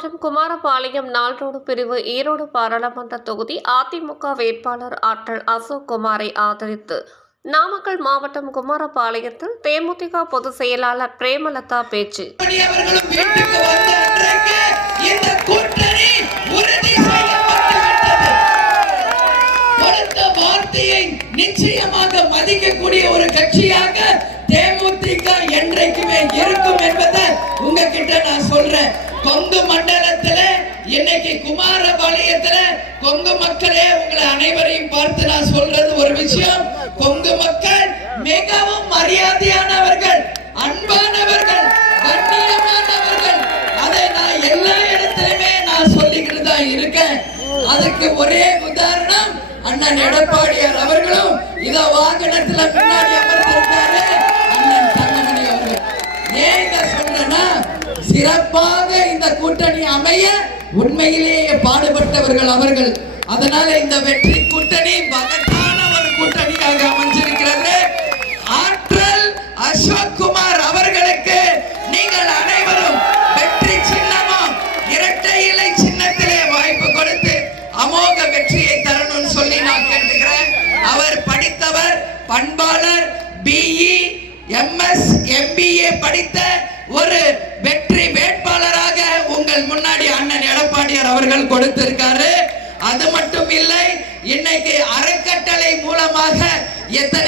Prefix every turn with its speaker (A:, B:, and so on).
A: மாவட்டம் குமாரபாளையம் நால்ரோடு பிரிவு ஈரோடு பாராளுமன்ற தொகுதி அதிமுக வேட்பாளர் ஆற்றல் அசோக் குமாரை ஆதரித்து நாமக்கல் மாவட்டம் குமாரபாளையத்தில் தேமுதிக பொதுச் செயலாளர் பிரேமலதா பேச்சு.
B: நிச்சயமாக மதிக்கக்கூடிய ஒரு கட்சியாக தேமுதிக என்றைக்குமே இருக்கும் என்பதை உங்ககிட்ட நான் சொல்றேன். கொங்கு மண்டலத்துல இன்னைக்கு குமாரபாளையத்துல கொங்கு மக்களே உங்களை அனைவரையும் பார்த்து நான் சொல்றது ஒரு விஷயம். கொங்கு மக்கள் மிகவும் மரியாதையானவர்கள் அன்பானவர்கள் கண்ணியமானவர்கள். அதை நான் எல்லா இடத்திலுமே நான் சொல்லிக்கிட்டு தான் இருக்கேன். அதுக்கு ஒரே உதாரணம் அண்ணன் எடப்பாடியார் அவர்களும் சிறப்பாக இந்த கூட்டணி அமைய உண்மையிலேயே பாடுபட்டவர்கள் அவர்கள். அதனால இந்த வெற்றி கூட்டணி மகத்தான ஒரு கூட்டணியாக அமைஞ்சிருக்கிறது. ஆற்றல் அசோக் குமார் அவர்களுக்கு நீங்கள் அனைவரும் வெற்றி சின்னமும் இரட்டை இலை சின்னத்திலே வாய்ப்பு கொடுத்து அமோக வெற்றியை தரணும்னு சொல்லி நான் கேட்டுக்கிறேன். அவர் படித்தவர் பண்பாளர் பிஇ எம்எஸ் எம்பிஏ படித்த ஒரு அண்ணன் அவர்கள் கொடுத்திருக்காரு. அது மட்டும் இல்லை இன்னைக்கு அறக்கட்டளை மூலமாக எத்தனை